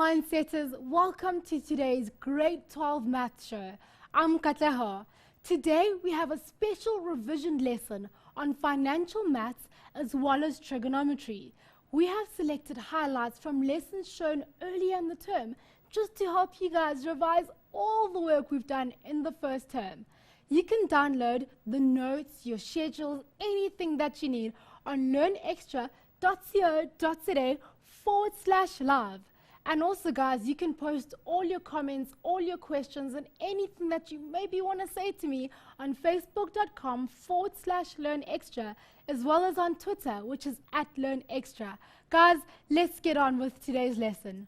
Mindsetters, welcome to today's Grade 12 Math Show. I'm Katleho. Today we have a special revision lesson on financial maths as well as trigonometry. We have selected highlights from lessons shown earlier in the term just to help you guys revise all the work we've done in the first term. You can download the notes, your schedules, anything that you need on learnextra.co.za/live. And also, guys, you can post all your comments, all your questions, and anything that you maybe want to say to me on facebook.com/learnextra, as well as on Twitter, which is @learnextra. Guys, let's get on with today's lesson.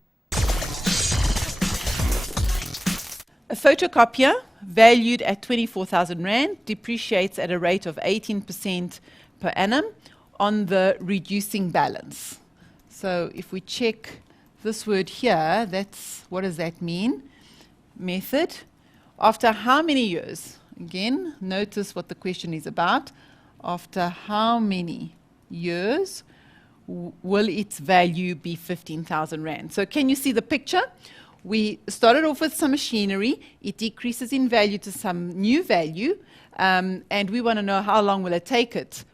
A photocopier valued at 24,000 Rand depreciates at a rate of 18% per annum on the reducing balance. So if we check this word here, what does that mean? Method. After how many years? Again, notice what the question is about. After how many years will its value be 15,000 Rand? So can you see the picture? We started off with some machinery. It decreases in value to some new value, and we want to know how long will it take us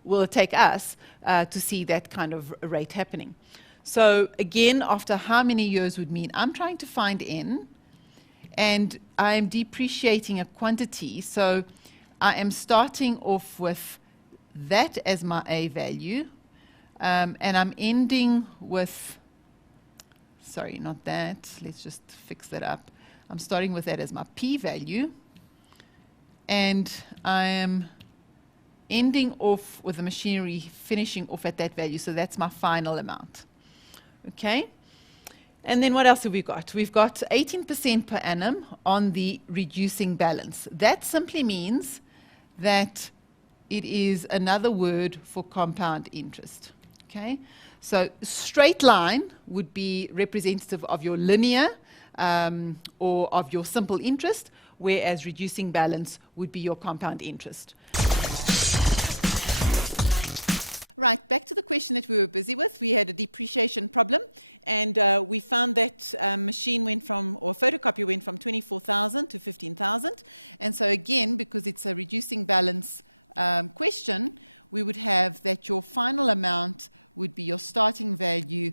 to see that kind of rate happening. So again, after how many years would mean I'm trying to find n, and I'm depreciating a quantity. So I am starting off with that as my A value, and I'm ending with, sorry, not that. Let's just fix that up. I'm starting with that as my P value, and I am ending off with the machinery finishing off at that value. So that's my final amount. Okay, and then what else have we got? We've got 18% per annum on the reducing balance. That simply means that it is another word for compound interest. Okay, so straight line would be representative of your linear or of your simple interest, whereas reducing balance would be your compound interest. Right, back to the question that we were busy with. We had a depreciation problem, and we found that machine went from, or photocopy went from 24,000 to 15,000. And so again, because it's a reducing balance question, we would have that your final amount would be your starting value,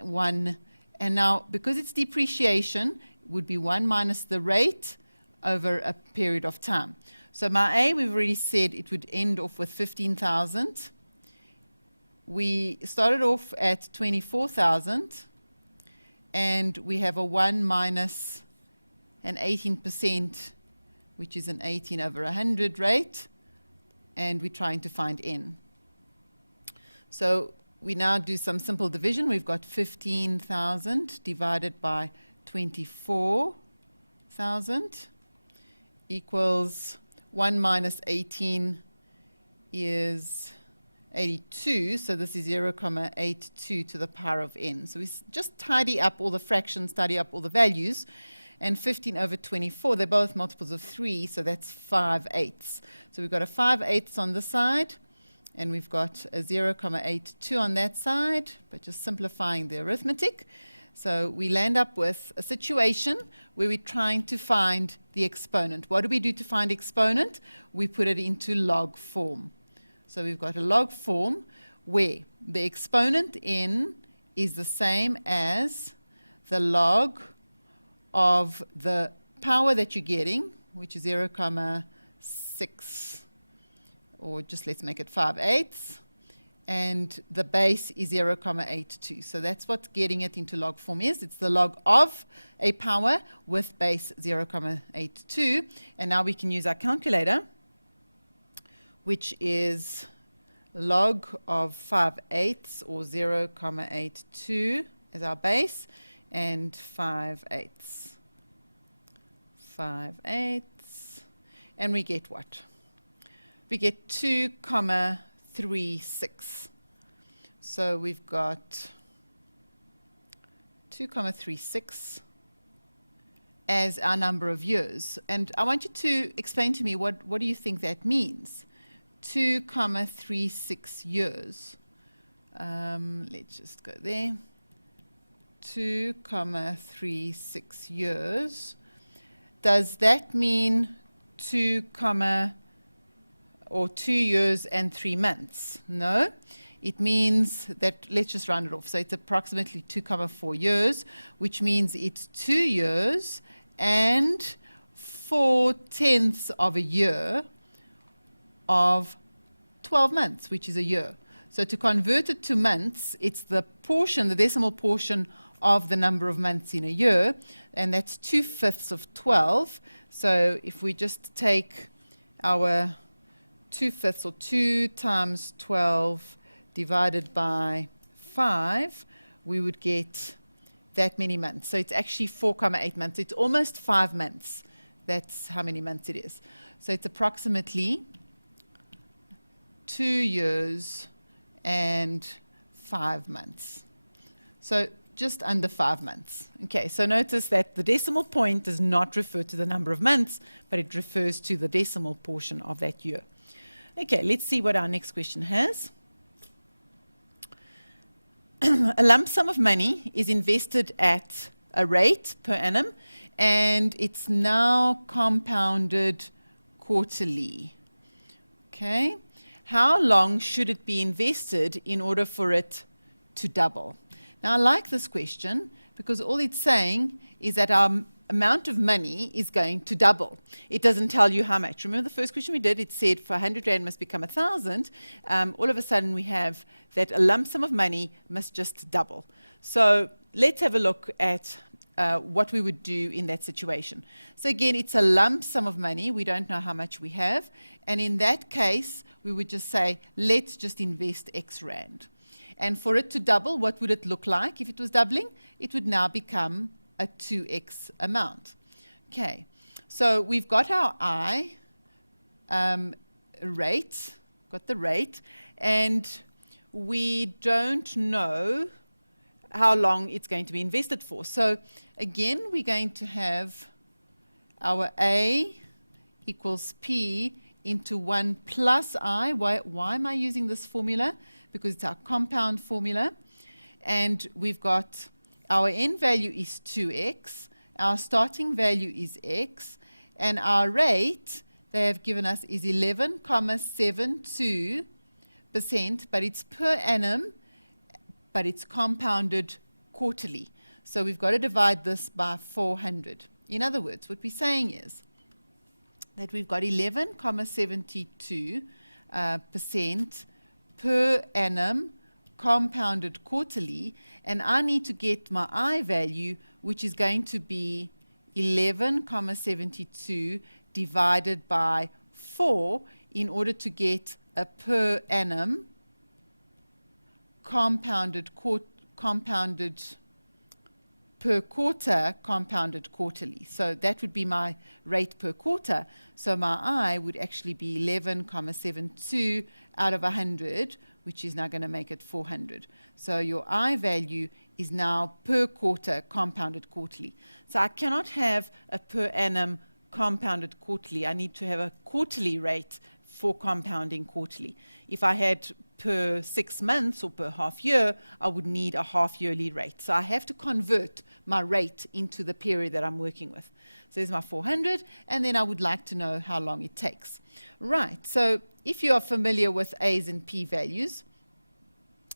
1. And now, because it's depreciation, would be 1 minus the rate over a period of time. So my A, we've already said it would end off with 15,000. We started off at 24,000, and we have a 1 minus an 18%, which is an 18 over 100 rate, and we're trying to find n. So we now do some simple division. We've got 15,000 divided by 24,000 equals 1 minus 18 is 82, so this is 0.82 to the power of n. So we just tidy up all the fractions, tidy up all the values, and 15 over 24, they're both multiples of 3, so that's 5/8. So we've got a 5/8 on this side, and we've got a 0.82 on that side, but just simplifying the arithmetic. So we land up with a situation where we're trying to find the exponent. What do we do to find exponent? We put it into log form. So we've got a log form where the exponent n is the same as the log of the power that you're getting, which is 0.6, or just let's make it 5/8, and the base is 0.82. So that's what getting it into log form is. It's the log of a power with base 0.82. And now we can use our calculator, which is log of 5/8 or 0.82 as our base, and 5/8. 5/8. And we get what? We get 2.36. So we've got 2.36 as our number of years. And I want you to explain to me what do you think that means? 2.36 years. Let's just go there. 2,36 years. Does that mean 2 years and 3 months? No. It means that, let's just round it off. So it's approximately 2,4 years, which means it's 2 years and 4/10 of a year of 12 months, which is a year. So to convert it to months, it's the portion, the decimal portion of the number of months in a year, and that's 2/5 of 12. So if we just take our 2/5, or 2 times 12 divided by 5, we would get that many months. So it's actually 4,8 months. It's almost 5 months. That's how many months it is. So it's approximately 2 years and 5 months. So just under 5 months. Okay, so notice that the decimal point does not refer to the number of months, but it refers to the decimal portion of that year. Okay, let's see what our next question has. A lump sum of money is invested at a rate per annum, and it's now compounded quarterly. Okay, how long should it be invested in order for it to double? Now, I like this question because all it's saying is that our amount of money is going to double. It doesn't tell you how much. Remember the first question we did, it said for 100 Rand must become 1,000. All of a sudden we have that a lump sum of money must just double. So let's have a look at what we would do in that situation. So again, it's a lump sum of money. We don't know how much we have. And in that case, we would just say, let's just invest X Rand. And for it to double, what would it look like if it was doubling? It would now become a 2x amount. Okay, so we've got our I rate, got the rate, and we don't know how long it's going to be invested for. So again, we're going to have our A equals P into 1 plus I. Why am I using this formula? Because it's our compound formula. And we've got our end value is 2x, our starting value is x, and our rate they have given us is 11.72%, but it's per annum, but it's compounded quarterly. So we've got to divide this by 400. In other words, what we're saying is that we've got 11.72% per annum compounded quarterly, and I need to get my I value, which is going to be 11.72 divided by 4 in order to get a per annum compounded per quarter compounded quarterly. So that would be my rate per quarter. So my I would actually be 11.72 out of 100, which is now going to make it 400. So your I value is now per quarter compounded quarterly. So I cannot have a per annum compounded quarterly. I need to have a quarterly rate for compounding quarterly. If I had per 6 months or per half year, I would need a half yearly rate. So I have to convert my rate into the period that I'm working with. So there's my 400, and then I would like to know how long it takes. Right, so if you are familiar with A's and P values,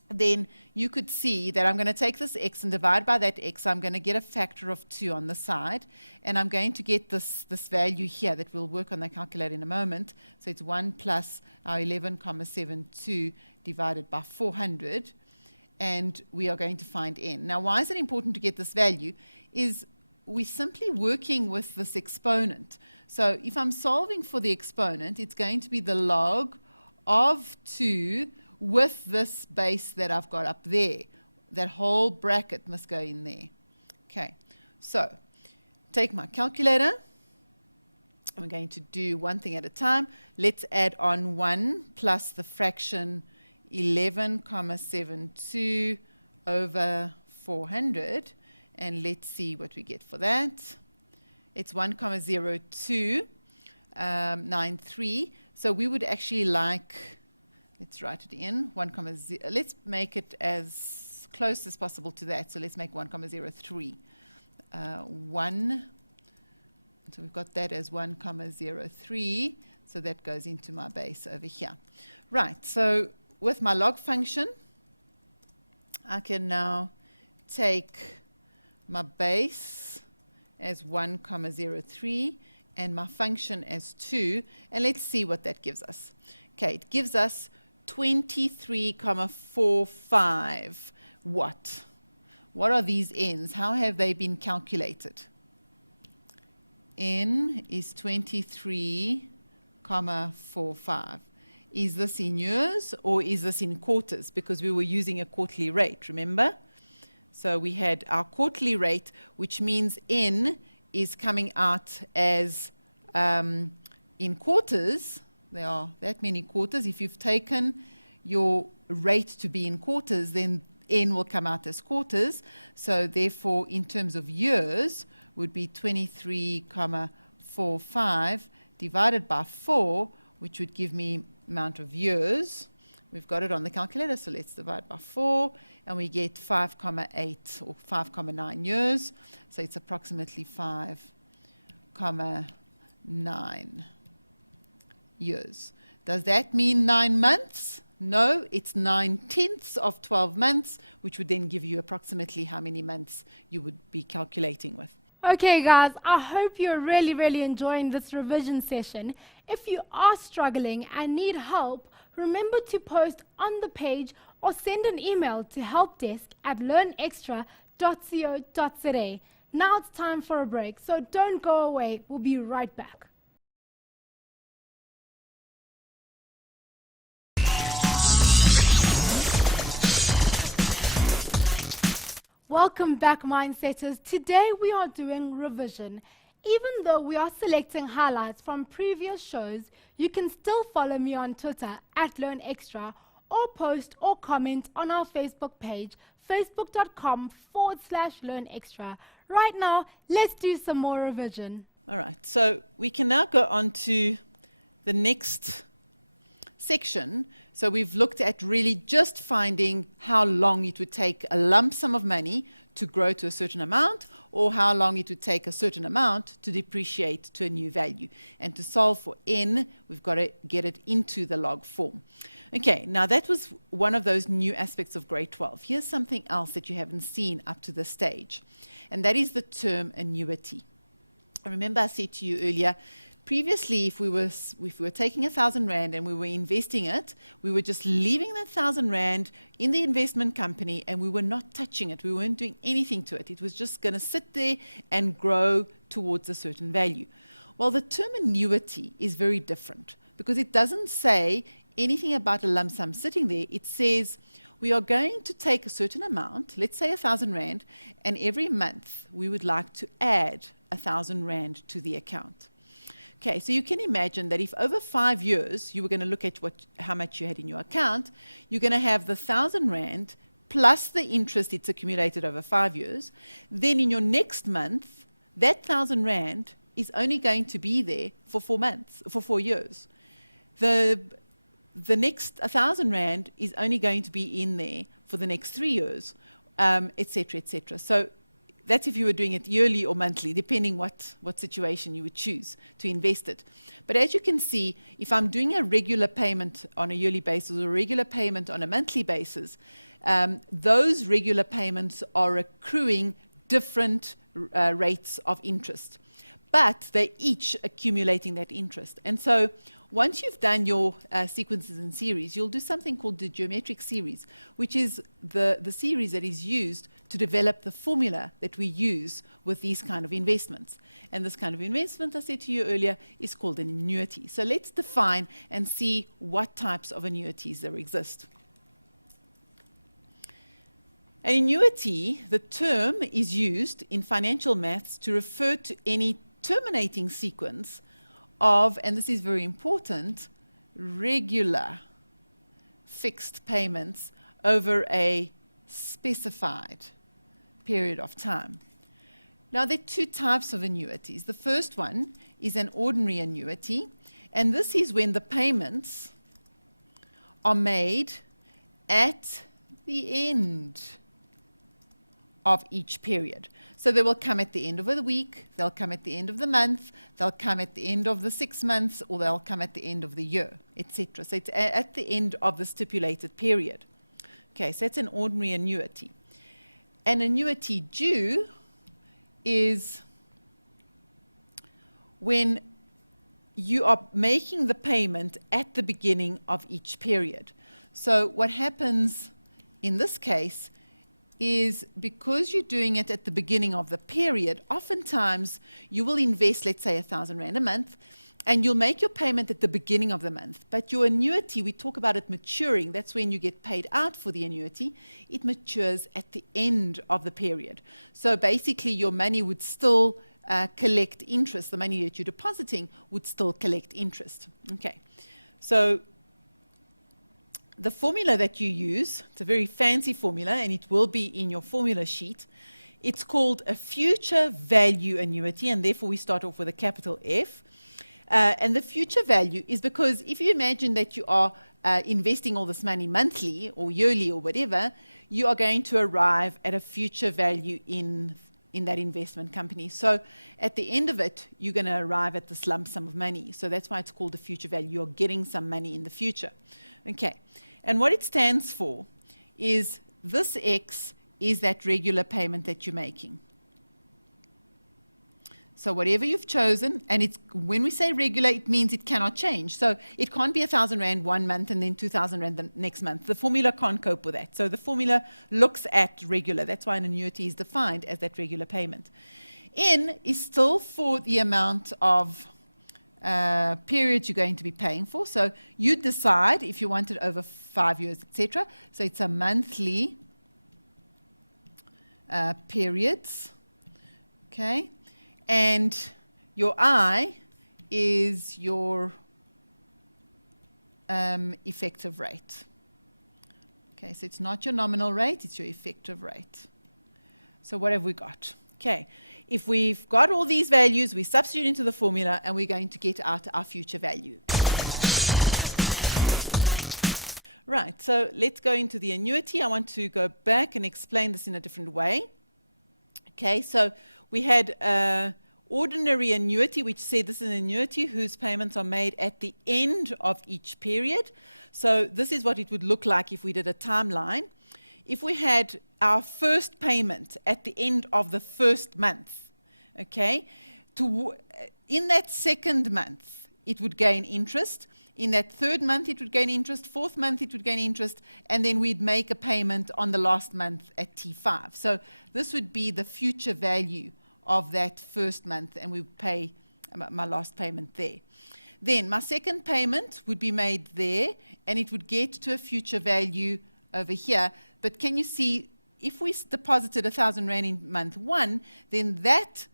then you could see that I'm going to take this x and divide by that x. I'm going to get a factor of 2 on the side, and I'm going to get this value here that we'll work on the calculator in a moment. So it's 1 plus our 11.72 divided by 400, and we are going to find n. Now, why is it important to get this value? Is we're simply working with this exponent. So if I'm solving for the exponent, it's going to be the log of 2 with this base that I've got up there. That whole bracket must go in there. Okay, so take my calculator. I'm going to do one thing at a time. Let's add on 1 plus the fraction 11.72 over 400. And let's see what we get for that. It's 1.0293. So we would actually like, let's write it in, let's make it as close as possible to that. So let's make 1,03. 1, so we've got that as 1,03. So that goes into my base over here. Right, so with my log function, I can now take my base as 1,03 and my function as 2, and let's see what that gives us. Okay, it gives us 23,45. What? What are these n's? How have they been calculated? N is 23,45. Is this in years or is this in quarters? Because we were using a quarterly rate, remember? So we had our quarterly rate, which means N is coming out as in quarters. There are that many quarters. If you've taken your rate to be in quarters, then N will come out as quarters. So therefore, in terms of years, would be 23,45 divided by 4, which would give me amount of years. We've got it on the calculator, so let's divide by 4, and we get 5,8 or 5,9 years. So it's approximately 5,9 years. Does that mean 9 months? No, it's 9/10 of 12 months, which would then give you approximately how many months you would be calculating with. Okay guys, I hope you're really enjoying this revision session. If you are struggling and need help, remember to post on the page or send an email to helpdesk@learnextra.co.za. Now it's time for a break, so don't go away. We'll be right back. Welcome back, Mindsetters. Today we are doing revision. Even though we are selecting highlights from previous shows, you can still follow me on Twitter @LearnExtra or post or comment on our Facebook page, facebook.com/LearnExtra. Right now, let's do some more revision. All right, so we can now go on to the next section. So we've looked at really just finding how long it would take a lump sum of money to grow to a certain amount, or how long it would take a certain amount to depreciate to a new value. And to solve for n, we've got to get it into the log form. Okay, now that was one of those new aspects of grade 12. Here's something else that you haven't seen up to this stage, and that is the term annuity. Remember I said to you earlier, previously, if we were taking 1,000 Rand and we were investing it, we were just leaving that 1,000 Rand in the investment company and we were not touching it. We weren't doing anything to it. It was just going to sit there and grow towards a certain value. Well, the term annuity is very different because it doesn't say anything about a lump sum sitting there. It says we are going to take a certain amount, let's say 1,000 Rand, and every month we would like to add 1,000 Rand to the account. Okay, so you can imagine that if over 5 years you were going to look at how much you had in your account, you're going to have the 1,000 Rand plus the interest it's accumulated over 5 years. Then in your next month, that 1,000 Rand is only going to be there for 4 months, for 4 years. The next 1,000 Rand is only going to be in there for the next 3 years, etc., etc. So that's if you were doing it yearly or monthly, depending what situation you would choose to invest it. But as you can see, if I'm doing a regular payment on a yearly basis or a regular payment on a monthly basis, those regular payments are accruing different rates of interest. But they're each accumulating that interest. And so once you've done your sequences and series, you'll do something called the geometric series, which is the series that is used to develop the formula that we use with these kind of investments. And this kind of investment, I said to you earlier, is called an annuity. So let's define and see what types of annuities there exist. An annuity, the term is used in financial maths to refer to any terminating sequence of, and this is very important, regular fixed payments over a specified period of time. Now, there are 2 types of annuities. The first one is an ordinary annuity, and this is when the payments are made at the end of each period. So they will come at the end of the week, they'll come at the end of the month, they'll come at the end of the 6 months, or they'll come at the end of the year, etc. So it's at the end of the stipulated period. Okay, so that's an ordinary annuity. An annuity due is when you are making the payment at the beginning of each period. So what happens in this case is, because you're doing it at the beginning of the period, oftentimes you will invest, let's say, R1,000 a month, and you'll make your payment at the beginning of the month. But your annuity, we talk about it maturing, that's when you get paid out for the annuity, it matures at the end of the period. So basically your money would still collect interest, the money that you're depositing would still collect interest. Okay, so the formula that you use, it's a very fancy formula, and it will be in your formula sheet. It's called a future value annuity, and therefore we start off with a capital F. And the future value is because if you imagine that you are investing all this money monthly or yearly or whatever, you are going to arrive at a future value in that investment company. So at the end of it, you're going to arrive at this lump sum of money. So that's why it's called a future value. You're getting some money in the future. Okay. And what it stands for is this X is that regular payment that you're making. So whatever you've chosen, and it's, when we say regular, it means it cannot change. So it can't be R1,000 one month and then R2,000 the next month. The formula can't cope with that. So the formula looks at regular. That's why an annuity is defined as that regular payment. N is still for the amount of periods you're going to be paying for. So you decide if you want it over 5 years, etc. So it's a monthly periods. Okay. And your I is your effective rate. Okay, so it's not your nominal rate, it's your effective rate. So what have we got? Okay, if we've got all these values, we substitute into the formula, and we're going to get out our future value. Right, so let's go into the annuity. I want to go back and explain this in a different way. Okay, so we had ordinary annuity, which said this is an annuity whose payments are made at the end of each period. So this is what it would look like if we did a timeline. If we had our first payment at the end of the first month, okay, in that second month, it would gain interest. In that third month, it would gain interest. Fourth month, it would gain interest. And then we'd make a payment on the last month at T5. So this would be the future value of that first month, and we would pay my last payment there. Then my second payment would be made there, and it would get to a future value over here. But can you see, if we deposited R1,000 in month 1, then that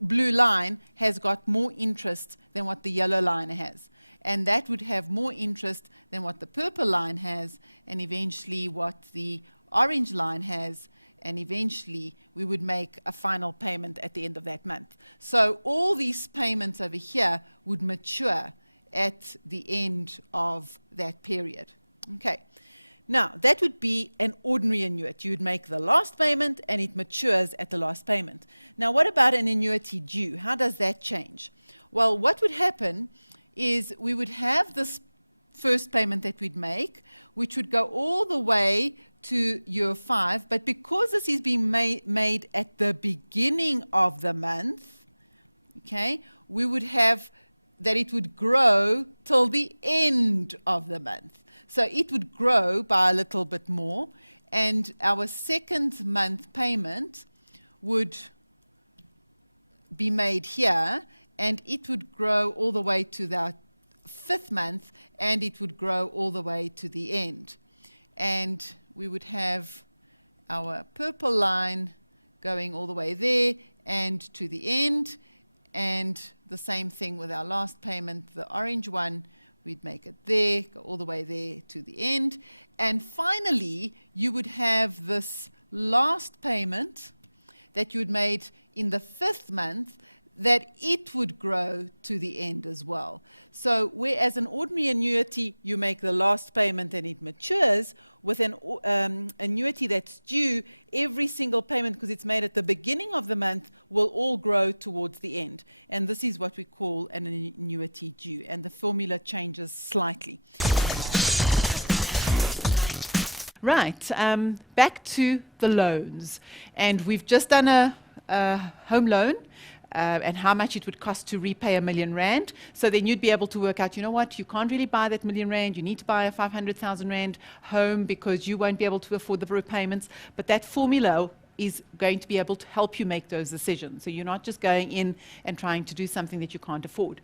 blue line has got more interest than what the yellow line has. And that would have more interest than what the purple line has, and eventually what the orange line has, and eventually we would make a final payment at the end of that month. So all these payments over here would mature at the end of that period. Okay. Now, that would be an ordinary annuity. You would make the last payment and it matures at the last payment. Now, what about an annuity due? How does that change? Well, what would happen is we would have this first payment that we'd make, which would go all the way to year 5, but because this is being made at the beginning of the month, okay, we would have that it would grow till the end of the month. So it would grow by a little bit more, and our second month payment would be made here, and it would grow all the way to the 5th month, and it would grow all the way to the end. And we would have our purple line going all the way there and to the end, and the same thing with our last payment, the orange one, we'd make it there, go all the way there to the end. And finally, you would have this last payment that you'd made in the 5th month, that it would grow to the end as well. So whereas an ordinary annuity, you make the last payment and it matures, with an annuity that's due, every single payment, because it's made at the beginning of the month, will all grow towards the end. And this is what we call an annuity due. And the formula changes slightly. Right, back to the loans. And we've just done a home loan. And how much it would cost to repay R1 million. So then you'd be able to work out, you know what, you can't really buy that R1 million. You need to buy a 500,000 Rand home because you won't be able to afford the repayments. But that formula is going to be able to help you make those decisions. So you're not just going in and trying to do something that you can't afford.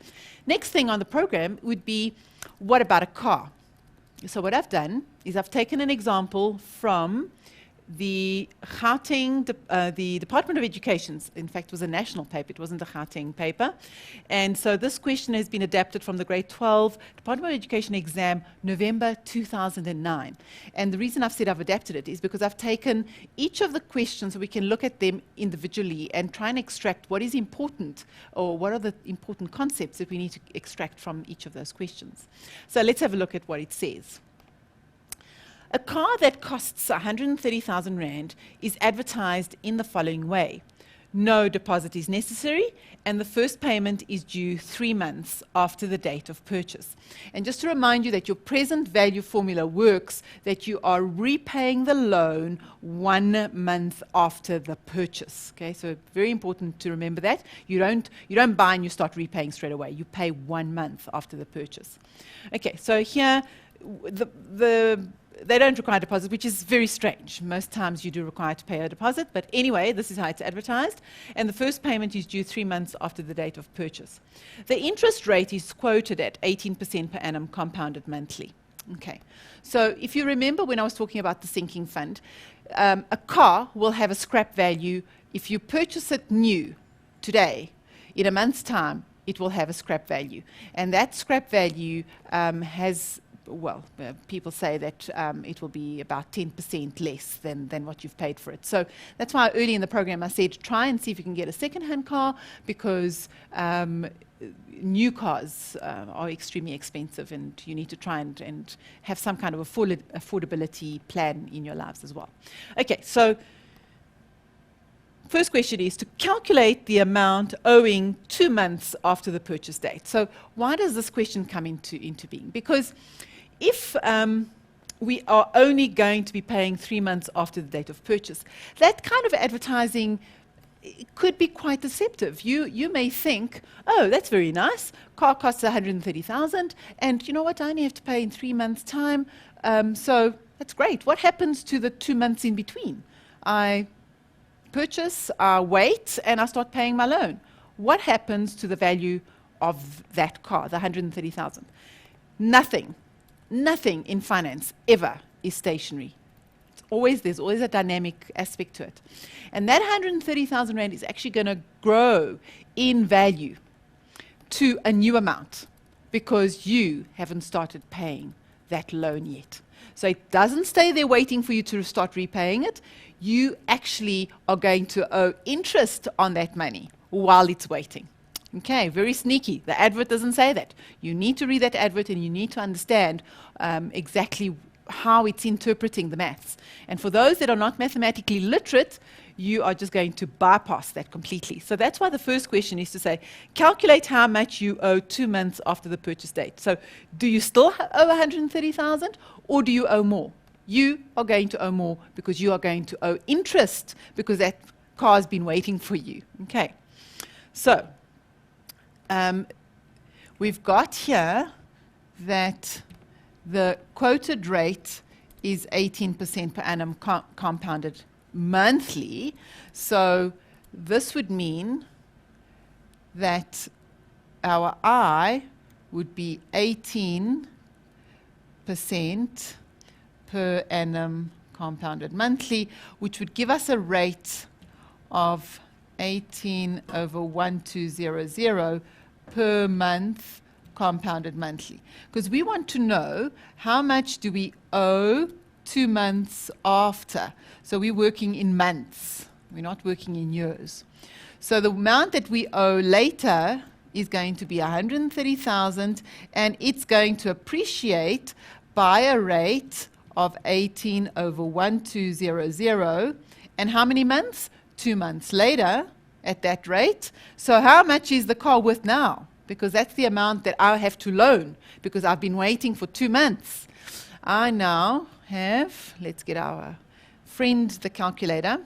Next thing on the program would be, what about a car? So what I've done is I've taken an example from the Gauteng, the Department of Education, in fact, was a national paper. It wasn't a Gauteng paper. And so this question has been adapted from the grade 12 Department of Education exam, November 2009. And the reason I've said I've adapted it is because I've taken each of the questions so we can look at them individually and try and extract what is important, or what are the important concepts that we need to extract from each of those questions. So let's have a look at what it says. A car that costs 130,000 Rand is advertised in the following way. No deposit is necessary, and the first payment is due 3 months after the date of purchase. And just to remind you that your present value formula works, that you are repaying the loan 1 month after the purchase. Okay, so very important to remember that. You don't buy and you start repaying straight away. You pay 1 month after the purchase. Okay, so here they don't require deposit, which is very strange. Most times you do require to pay a deposit, but anyway, this is how it's advertised. And the first payment is due 3 months after the date of purchase. The interest rate is quoted at 18% per annum compounded monthly. Okay, so if you remember when I was talking about the sinking fund, a car will have a scrap value. If you purchase it new today, in a month's time, it will have a scrap value. And that scrap value people say that it will be about 10% less than what you've paid for it. So that's why early in the program I said try and see if you can get a second-hand car, because new cars are extremely expensive, and you need to try and have some kind of affordability plan in your lives as well. Okay, so first question is to calculate the amount owing 2 months after the purchase date. So why does this question come into being? Because if we are only going to be paying 3 months after the date of purchase, that kind of advertising could be quite deceptive. You may think, oh, that's very nice. Car costs 130,000, and you know what? I only have to pay in 3 months' time, so that's great. What happens to the 2 months in between? I purchase, I wait, and I start paying my loan. What happens to the value of that car, the 130,000? Nothing. Nothing in finance ever is stationary. There's always a dynamic aspect to it. And that 130,000 Rand is actually going to grow in value to a new amount because you haven't started paying that loan yet. So it doesn't stay there waiting for you to start repaying it. You actually are going to owe interest on that money while it's waiting. Okay, very sneaky. The advert doesn't say that. You need to read that advert and you need to understand exactly how it's interpreting the maths. And for those that are not mathematically literate, you are just going to bypass that completely. So that's why the first question is to say, calculate how much you owe 2 months after the purchase date. So do you still owe 130,000 or do you owe more? You are going to owe more because you are going to owe interest because that car has been waiting for you. Okay, so we've got here that the quoted rate is 18% per annum compounded monthly. So this would mean that our I would be 18% per annum compounded monthly, which would give us a rate of 18 over 1200 per month compounded monthly. Because we want to know how much do we owe 2 months after. So we're working in months. We're not working in years. So the amount that we owe later is going to be 130,000, and it's going to appreciate by a rate of 18 over 1200. And how many months? 2 months later at that rate. So how much is the car worth now? Because that's the amount that I have to loan, because I've been waiting for 2 months. I now have, let's get our friend, the calculator.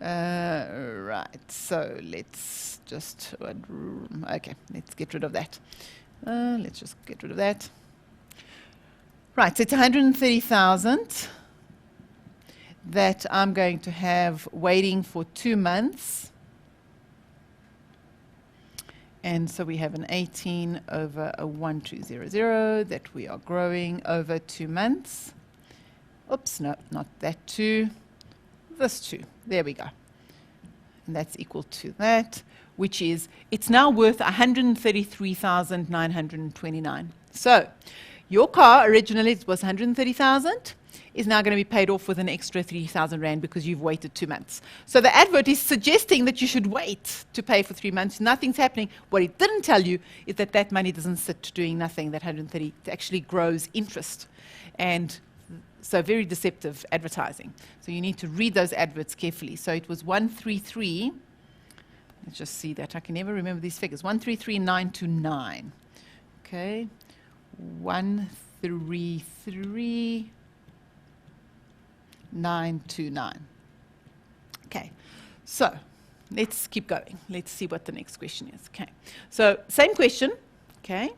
Right, so let's just, okay, let's get rid of that. Let's just get rid of that. Right, so it's 130,000 that I'm going to have waiting for 2 months. And so we have an 18 over a 1200 that we are growing over 2 months. Oops, no, not that 2. This 2. There we go. And that's equal to that, which is, it's now worth 133,929. So your car originally was 130,000. Is now going to be paid off with an extra 3,000 Rand because you've waited 2 months. So the advert is suggesting that you should wait to pay for 3 months. Nothing's happening. What it didn't tell you is that that money doesn't sit doing nothing. That 130 actually grows interest. And so very deceptive advertising. So you need to read those adverts carefully. So it was 133. Let's just see that. I can never remember these figures. 133,929. Okay. 133,929. Okay, so let's keep going. Let's see what the next question is. Okay, so same question. Okay.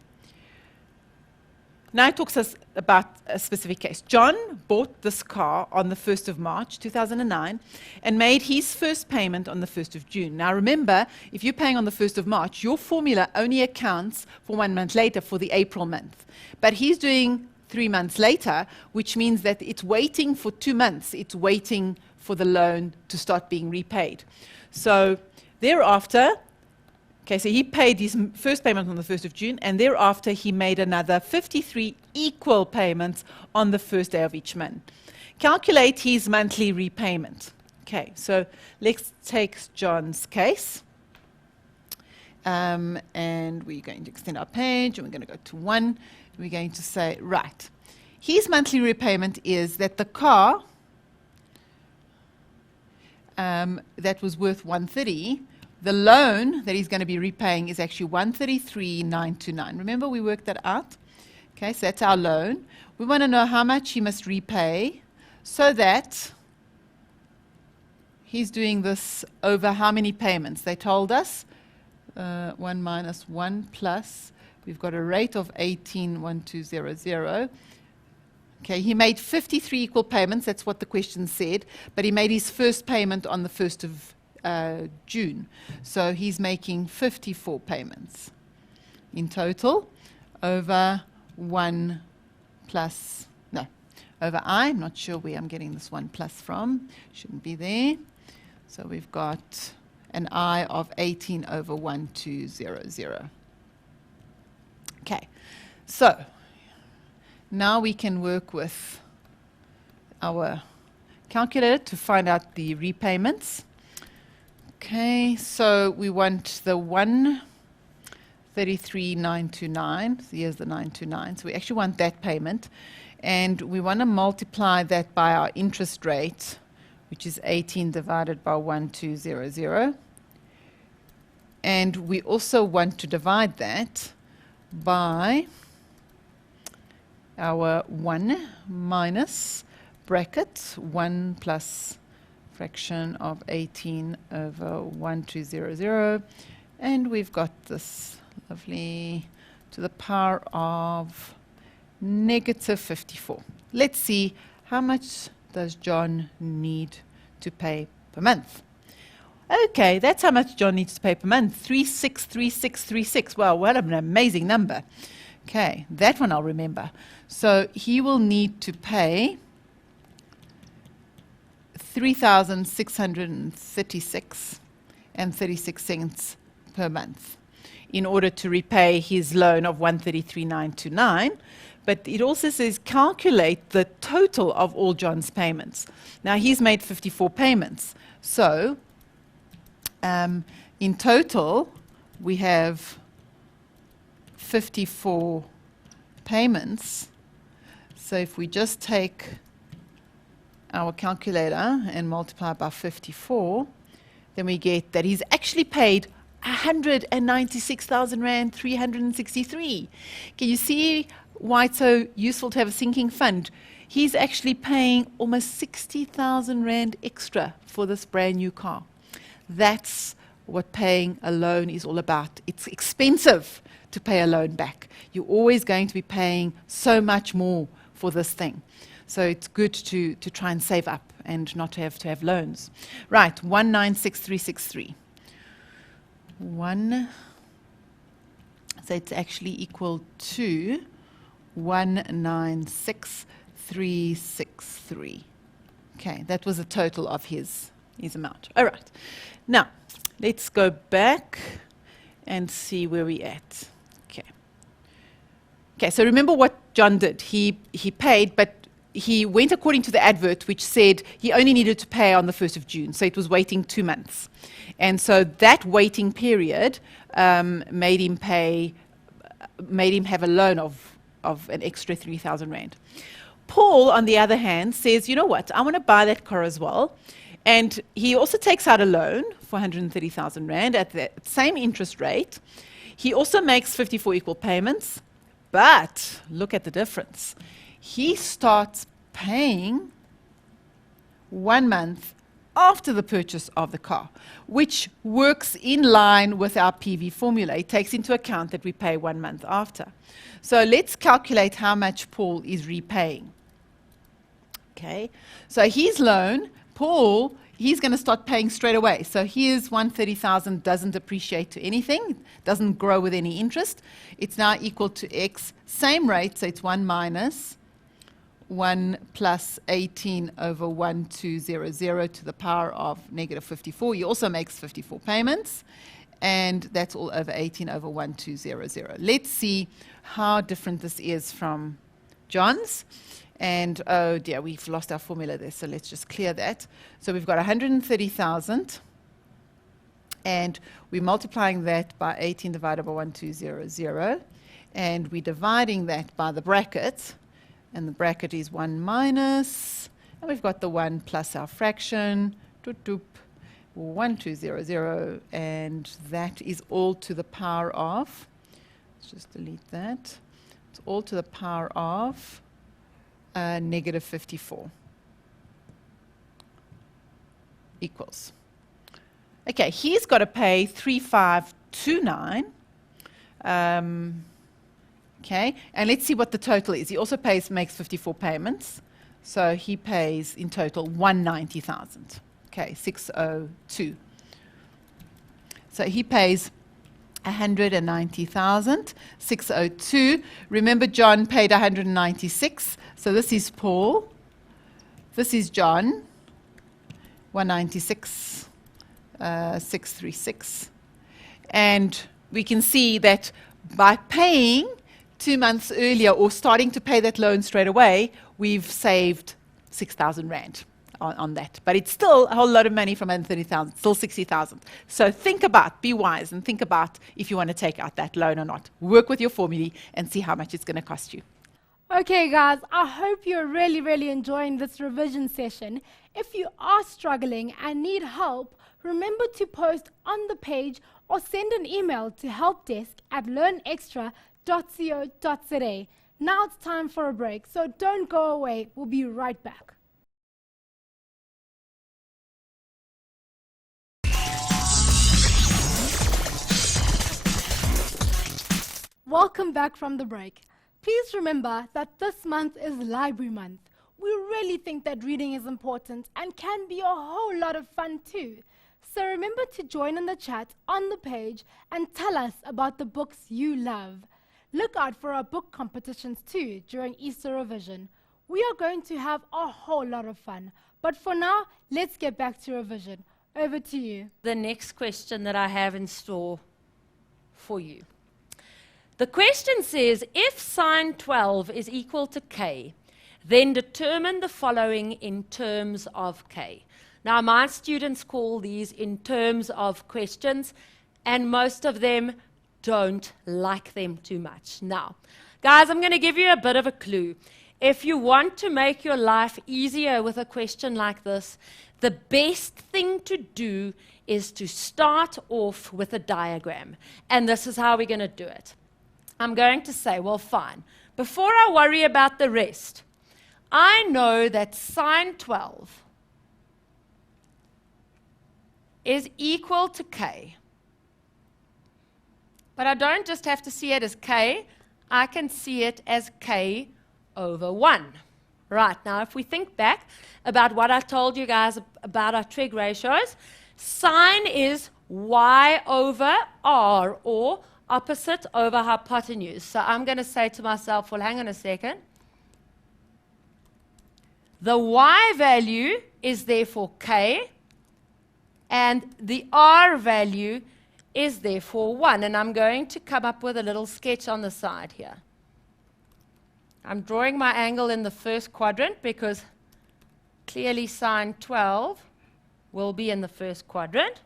Now it talks us about a specific case. John bought this car on the 1st of March 2009 and made his first payment on the 1st of June. Now remember, if you're paying on the 1st of March, your formula only accounts for 1 month later for the April month. But he's doing 3 months later, which means that it's waiting for 2 months. It's waiting for the loan to start being repaid. So thereafter, okay, so he paid his first payment on the 1st of June, and thereafter he made another 53 equal payments on the first day of each month. Calculate his monthly repayment. Okay, so let's take John's case. And we're going to extend our page, and we're going to go to 1. We're going to say, right, his monthly repayment is that the car that was worth 130, the loan that he's going to be repaying is actually 133,929. Remember, we worked that out? Okay, so that's our loan. We want to know how much he must repay so that he's doing this over how many payments? They told us 1 minus 1 plus, we've got a rate of 18,1200. Okay, he made 53 equal payments. That's what the question said. But he made his first payment on the 1st of June. So he's making 54 payments in total over 1 plus, no, over I. I'm not sure where I'm getting this 1 plus from. Shouldn't be there. So we've got an I of 18 over 1200. Okay, so now we can work with our calculator to find out the repayments. Okay, so we want the 133,929. So here's the 929. So we actually want that payment. And we want to multiply that by our interest rate, which is 18 divided by 1200. And we also want to divide that by our 1 minus bracket 1 plus fraction of 18 over 1200, and we've got this lovely to the power of negative 54. Let's see, how much does John need to pay per month? Okay, that's how much John needs to pay per month, 363636. Wow, what an amazing number. Okay, that one I'll remember. So he will need to pay 3,636 and 36 cents per month in order to repay his loan of 133,929. But it also says calculate the total of all John's payments. Now he's made 54 payments. So in total, we have 54 payments. So if we just take our calculator and multiply by 54, then we get that he's actually paid 196,000 Rand 363. Can you see why it's so useful to have a sinking fund? He's actually paying almost 60,000 Rand extra for this brand new car. That's what paying a loan is all about. It's expensive to pay a loan back. You're always going to be paying so much more for this thing. So it's good to try and save up and not to have loans. Right, 196363. So it's actually equal to 196363. Okay, that was the total of his amount. All right. Now, let's go back and see where we're at. Okay, so remember what John did. He paid, but he went according to the advert, which said he only needed to pay on the 1st of June. So it was waiting 2 months. And so that waiting period made him have a loan of an extra 3,000 Rand. Paul, on the other hand, says, you know what, I want to buy that car as well. And he also takes out a loan for 130,000 Rand at the same interest rate. He also makes 54 equal payments. But look at the difference. He starts paying 1 month after the purchase of the car, which works in line with our PV formula. It takes into account that we pay 1 month after. So let's calculate how much Paul is repaying. Okay, so his loan, Paul, he's going to start paying straight away. So here's 130,000, doesn't depreciate to anything, doesn't grow with any interest. It's now equal to X, same rate, so it's 1 minus 1 plus 18 over 1200 to the power of negative 54. He also makes 54 payments, and that's all over 18 over 1200. Let's see how different this is from John's. And oh dear, we've lost our formula there, so let's just clear that. So we've got 130,000, and we're multiplying that by 18 divided by 1200, and we're dividing that by the bracket, and the bracket is 1 minus, and we've got the 1 plus our fraction, 1200, and that is all to the power of, let's just delete that, it's all to the power of negative 54 equals. Okay, he's got to pay 3,529. Okay, and let's see what the total is. He also makes 54 payments, so he pays in total 190,000. Okay, 602. So he pays 190,000, 602. Remember, John paid 196. So this is Paul. This is John. 196, 636. And we can see that by paying 2 months earlier or starting to pay that loan straight away, we've saved 6,000 Rand. On that, but it's still a whole lot of money from 130,000, still 60,000. So be wise and think about if you want to take out that loan or not. Work with your formula and see how much it's going to cost you. Okay guys, I hope you're really enjoying this revision session. If you are struggling and need help, remember to post on the page or send an email to helpdesk@learnextra.co.za. Now it's time for a break, so don't go away. We'll be right back. Welcome back from the break. Please remember that this month is Library Month. We really think that reading is important and can be a whole lot of fun too. So remember to join in the chat on the page and tell us about the books you love. Look out for our book competitions too during Easter revision. We are going to have a whole lot of fun. But for now, let's get back to revision. Over to you. The next question that I have in store for you. The question says, if sine 12 is equal to k, then determine the following in terms of k. Now, my students call these in terms of questions, and most of them don't like them too much. Now, guys, I'm going to give you a bit of a clue. If you want to make your life easier with a question like this, the best thing to do is to start off with a diagram. And this is how we're going to do it. I'm going to say, well, fine. Before I worry about the rest, I know that sine 12 is equal to k. But I don't just have to see it as k, I can see it as k over 1. Right, now if we think back about what I told you guys about our trig ratios, sine is y over r, or opposite over hypotenuse. So I'm going to say to myself, well, hang on a second. The y value is therefore k, and the r value is therefore 1. And I'm going to come up with a little sketch on the side here. I'm drawing my angle in the first quadrant because clearly sine 12 will be in the first quadrant.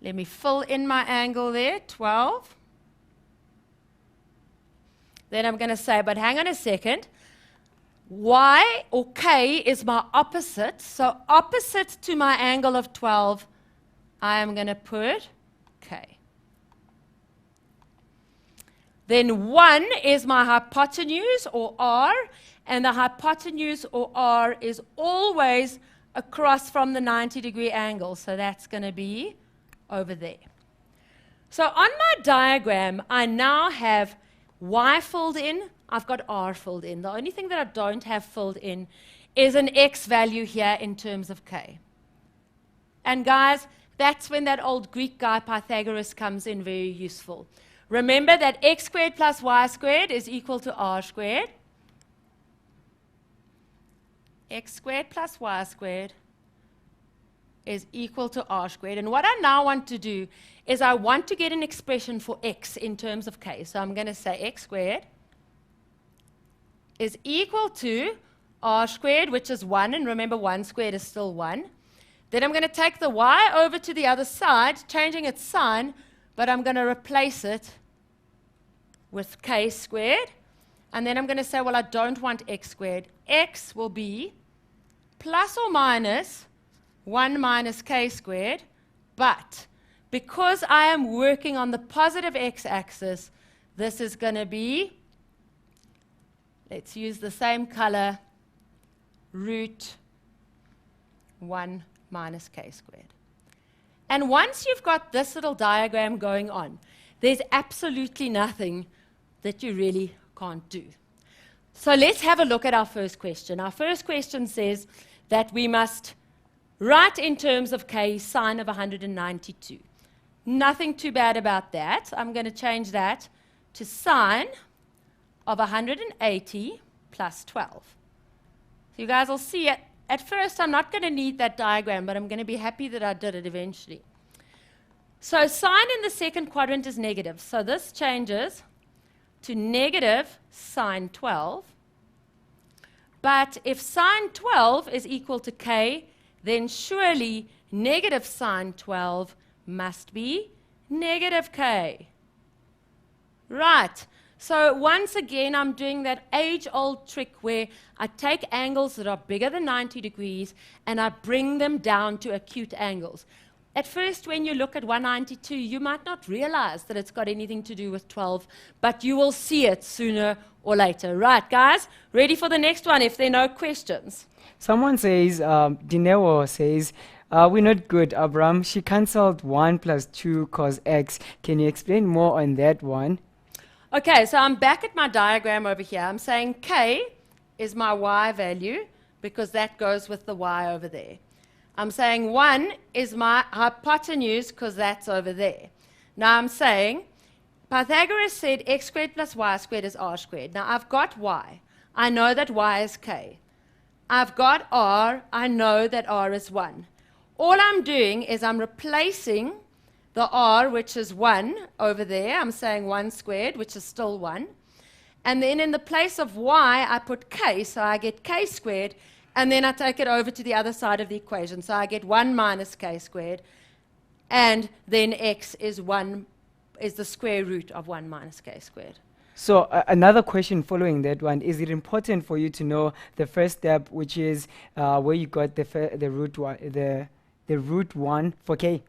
Let me fill in my angle there, 12. Then I'm going to say, but hang on a second. Y, or k, is my opposite. So opposite to my angle of 12, I am going to put k. Then 1 is my hypotenuse, or r, and the hypotenuse, or r, is always across from the 90-degree angle. So that's going to be over there. So on my diagram, I now have y filled in, I've got r filled in. The only thing that I don't have filled in is an x value here in terms of k. And guys, that's when that old Greek guy Pythagoras comes in very useful. Remember that x squared plus y squared is equal to r squared. X squared plus y squared is equal to r squared. And what I now want to do is I want to get an expression for x in terms of k. So I'm going to say x squared is equal to r squared, which is 1. And remember, 1 squared is still 1. Then I'm going to take the y over to the other side, changing its sign, but I'm going to replace it with k squared. And then I'm going to say, well, I don't want x squared. X will be plus or minus 1 minus k squared, but because I am working on the positive x-axis, this is going to be, let's use the same color, root 1 minus k squared. And once you've got this little diagram going on, there's absolutely nothing that you really can't do. So let's have a look at our first question. Our first question says that we must write in terms of k sine of 192. Nothing too bad about that. I'm going to change that to sine of 180 plus 12. So you guys will see it. At first, I'm not going to need that diagram, but I'm going to be happy that I did it eventually. So sine in the second quadrant is negative. So this changes to negative sine 12. But if sine 12 is equal to k, then surely negative sine 12 must be negative k. Right. So once again, I'm doing that age-old trick where I take angles that are bigger than 90 degrees and I bring them down to acute angles. At first, when you look at 192, you might not realize that it's got anything to do with 12, but you will see it sooner or later. Right, guys? Ready for the next one if there are no questions? Someone says, Dinewo says, we're not good, Abram. She cancelled 1 plus 2 cos x. Can you explain more on that one? Okay, so I'm back at my diagram over here. I'm saying k is my y value because that goes with the y over there. I'm saying 1 is my hypotenuse because that's over there. Now I'm saying Pythagoras said x squared plus y squared is r squared. Now I've got y. I know that y is k. I've got r. I know that r is 1. All I'm doing is I'm replacing the r, which is 1 over there. I'm saying 1 squared, which is still 1. And then in the place of y, I put k, so I get k squared. and then I take it over to the other side of the equation. So I get 1 minus k squared, and then x is the square root of 1 minus k squared. So another question following that one, is it important for you to know the first step, which is where you got the root 1 for k?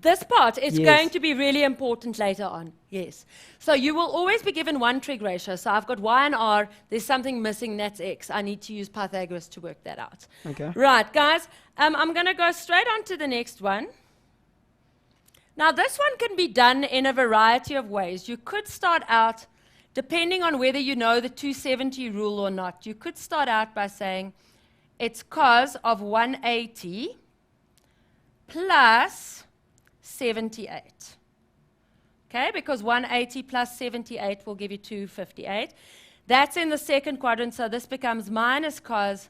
This part is Yes. going to be really important later on, yes. So you will always be given one trig ratio. So I've got y and r, there's something missing, that's x. I need to use Pythagoras to work that out. Okay. Right, guys, I'm going to go straight on to the next one. Now, this one can be done in a variety of ways. You could start out, depending on whether you know the 270 rule or not, you could start out by saying it's cos of 180 plus 78. Okay, because 180 plus 78 will give you 258. That's in the second quadrant, so this becomes minus cos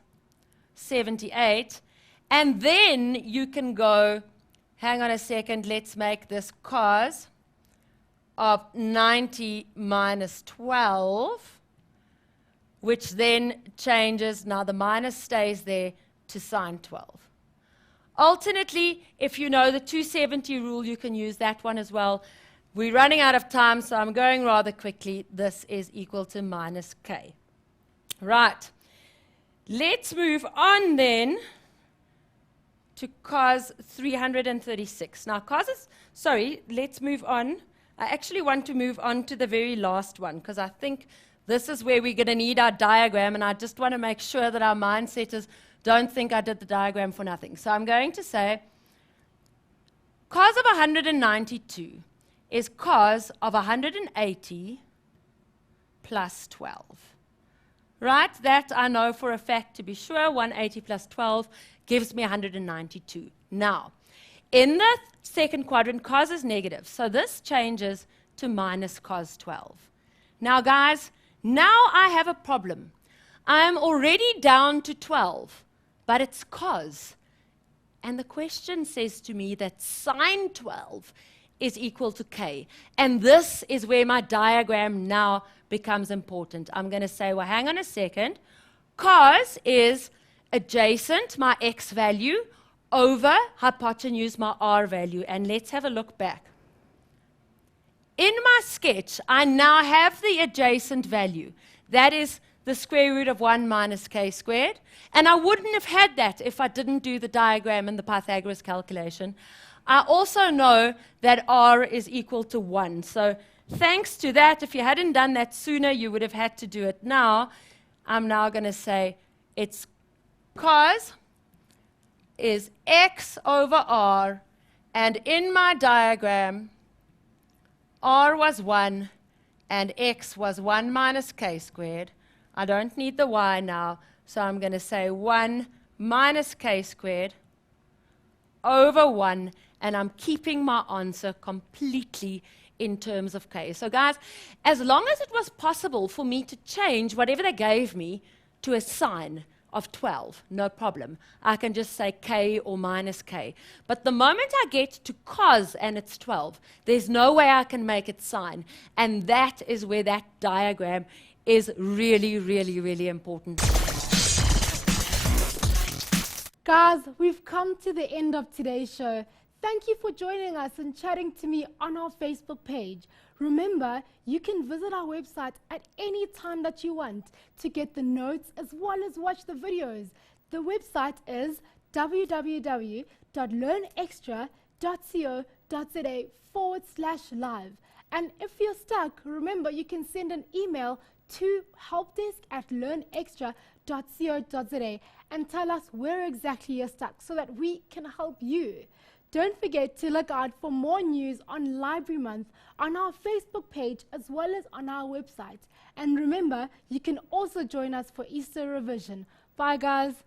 78. And then you can go, hang on a second, let's make this cos of 90 minus 12, which then changes, now the minus stays there, to sine 12. Alternately, if you know the 270 rule, you can use that one as well. We're running out of time, so I'm going rather quickly. This is equal to minus k. Right. Let's move on then to cos 336. Now, let's move on. I actually want to move on to the very last one, because I think this is where we're going to need our diagram, and I just want to make sure that our mindset is, don't think I did the diagram for nothing. So I'm going to say cos of 192 is cos of 180 plus 12. Right? That I know for a fact to be sure. 180 plus 12 gives me 192. Now, in the second quadrant, cos is negative. So this changes to minus cos 12. Now, guys, now I have a problem. I am already down to 12. But it's cos. And the question says to me that sine 12 is equal to k. And this is where my diagram now becomes important. I'm going to say, well, hang on a second. Cos is adjacent, my x value, over hypotenuse, my r value. And let's have a look back. In my sketch, I now have the adjacent value. That is the square root of 1 minus k squared. And I wouldn't have had that if I didn't do the diagram and the Pythagoras calculation. I also know that r is equal to 1. So thanks to that, if you hadn't done that sooner, you would have had to do it now. I'm now going to say it's cos is x over r. And in my diagram, r was 1 and x was 1 minus k squared. I don't need the y now, so I'm going to say 1 minus k squared over 1, and I'm keeping my answer completely in terms of k. So guys, as long as it was possible for me to change whatever they gave me to a sine of 12, no problem. I can just say k or minus k. But the moment I get to cos and it's 12, there's no way I can make it sine. And that is where that diagram is really, really, really important. Guys, we've come to the end of today's show. Thank you for joining us and chatting to me on our Facebook page. Remember, you can visit our website at any time that you want to get the notes as well as watch the videos. The website is www.learnextra.co.za/live. And if you're stuck, remember you can send an email to helpdesk@learnextra.co.za and tell us where exactly you're stuck so that we can help you. Don't forget to look out for more news on Library Month on our Facebook page as well as on our website. And remember, you can also join us for Easter revision. Bye guys.